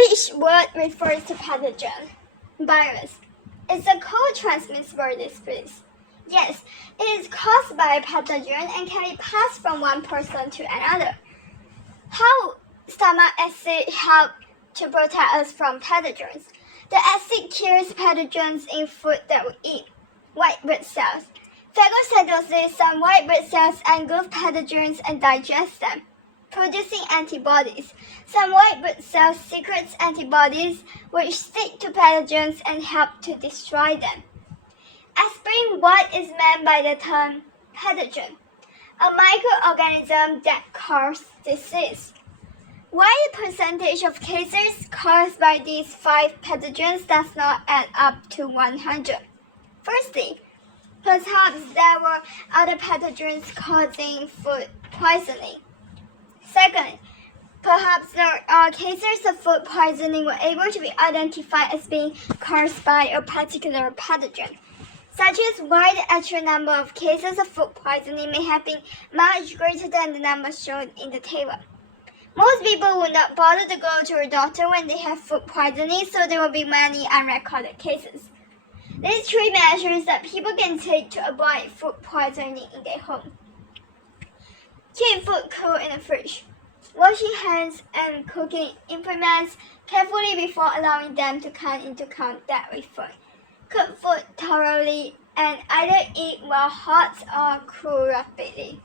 Which word refers to pathogen? Virus. Is a co-transmissible disease? Yes, it is caused by a pathogen and can be passed from one person to another. How stomach acid help to protect us from pathogens? The acid kills pathogens in food that we eat. White blood cells. Phagocytosis, some white blood cells engulf pathogens and digest them, producing antibodies. Some white blood cells secrete antibodies which stick to pathogens and help to destroy them. Explain what is meant by the term pathogen. A microorganism that causes disease. Why the percentage of cases caused by these 5 pathogens does not add up to 100? Firstly, perhaps there were other pathogens causing food poisoning. Second, perhaps there are cases of food poisoning were able to be identified as being caused by a particular pathogen, such as why the actual number of cases of food poisoning may have been much greater than the number shown in the table. Most people will not bother to go to a doctor when they have food poisoning, so there will be many unrecorded cases. These 3 measures that people can take to avoid food poisoning in their home. Keep food cool in the fridge. Washing hands and cooking implements carefully before allowing them to come into contact with food. Cook food thoroughly and either eat while hot or cool rapidly.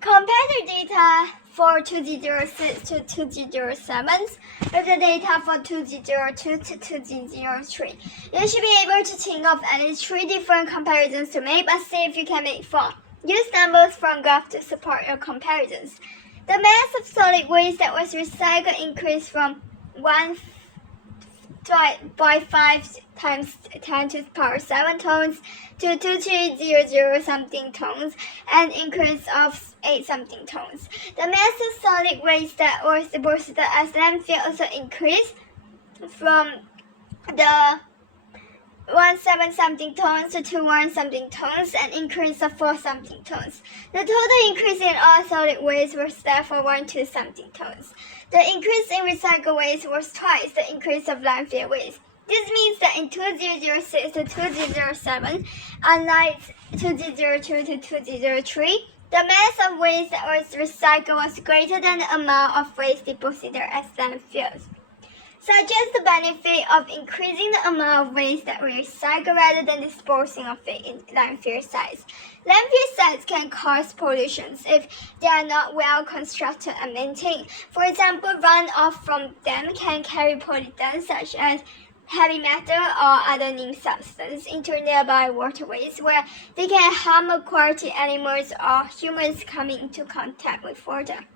Compare the data for 2006 to 2007 with the data for 2002 to 2003. You should be able to think of at least 3 different comparisons to make, but see if you can make 4. Use numbers from graph to support your comparisons. The mass of solid waste that was recycled increased from 1.5 times 10 to the power 7 tons to 2300 something tons, an increase of 8 something tons. The mass of solid waste that was deposited as landfill also increased from the 17 something tons to 21 something tons, an increase of 4 something tons. The total increase in all solid waste was therefore 12 something tons. The increase in recycled waste was twice the increase of landfill waste. This means that in 2006 to 2007, unlike 2002 to 2003, the mass of waste that was recycled was greater than the amount of waste deposited as landfills. Suggests the benefit of increasing the amount of waste that we recycle rather than disposing of it in landfill sites. Landfill sites can cause pollution if they are not well constructed and maintained. For example, runoff from them can carry pollutants such as heavy metal or other neem substance into nearby waterways where they can harm aquatic animals or humans coming into contact with water.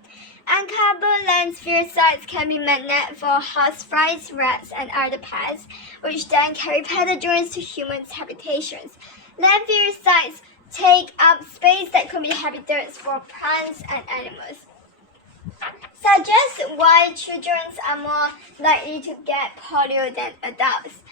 Uncarboned landfill sites can be magnet for houseflies, rats, and other pests, which then carry pathogens to humans' habitations. Landfill sites take up space that could be habitats for plants and animals. Suggests why children are more likely to get polio than adults.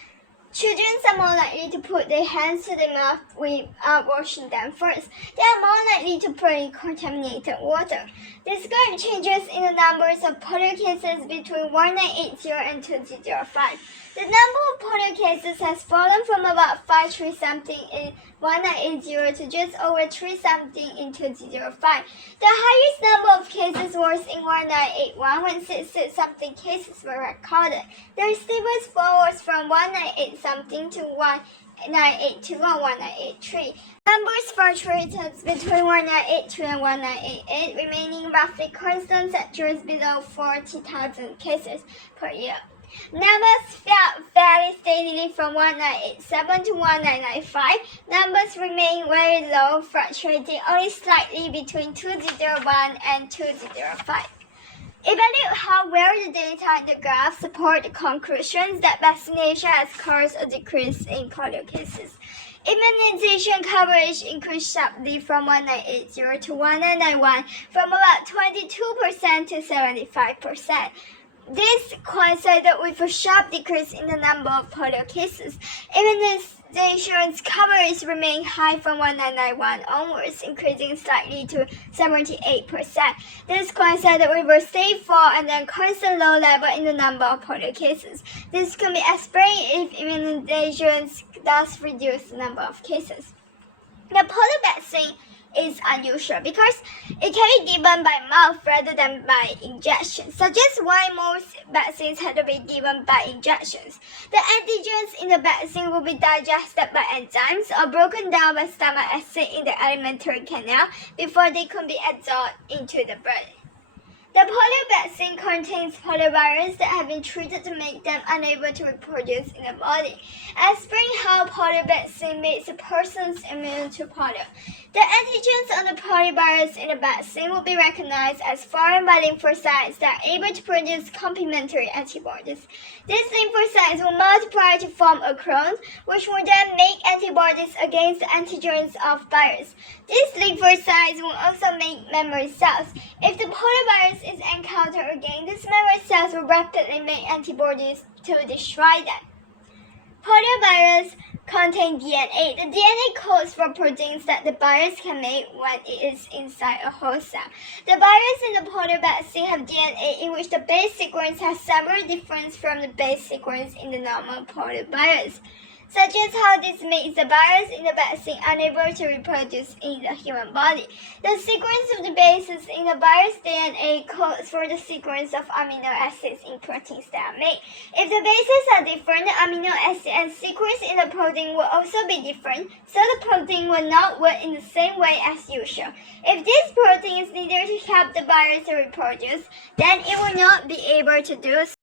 Children are more likely to put their hands to their mouth without washing them first. They are more likely to put in contaminated water. Describe changes in the numbers of polio cases between 1980 and 2005. The number of polio cases has fallen from about 5 something in 1980 to just over 3 something in 2005. The highest number of cases was in 1981 when 6 something cases were recorded. The steepest fall was from 198 something to 1982 or 1983. Numbers fluctuated between 1982 and 1988, remaining roughly constant at just below 40,000 cases per year. Numbers fell fairly steadily from 1987 to 1995. Numbers remain very low, fluctuating only slightly between 2001 and 2005. Evaluate how well the data in the graph support the conclusions that vaccination has caused a decrease in polio cases. Immunization coverage increased sharply from 1980 to 1991 from about 22% to 75%. This coincided with a sharp decrease in the number of polio cases. the insurance coverage remained high from 1991 onwards, increasing slightly to 78%. This coincided with a steep fall and then constant low level in the number of polio cases. This can be explained if immunization does reduce the number of cases. The polio vaccine is unusual because it can be given by mouth rather than by injection, suggests why most vaccines had to be given by injections. The antigens in the vaccine will be digested by enzymes or broken down by stomach acid in the alimentary canal before they can be absorbed into the body. The polio vaccine contains poliovirus that have been treated to make them unable to reproduce in the body. Explain how polio vaccine makes a person immune to polio. The antigens on the poliovirus in the vaccine will be recognized as foreign by lymphocytes that are able to produce complementary antibodies. These lymphocytes will multiply to form a clone, which will then make antibodies against the antigens of virus. These lymphocytes will also make memory cells. If the poliovirus is encountered again, these memory cells will rapidly make antibodies to destroy them. Poliovirus contain DNA. The DNA codes for proteins that the virus can make when it is inside a host cell. The virus in the polio vaccine have DNA in which the base sequence has several differences from the base sequence in the normal polio virus, such as how this makes the virus in the vaccine unable to reproduce in the human body. The sequence of the bases in the virus DNA codes for the sequence of amino acids in proteins that are made. If the bases are different, the amino acid and sequence in the protein will also be different, so the protein will not work in the same way as usual. If this protein is needed to help the virus to reproduce, then it will not be able to do so.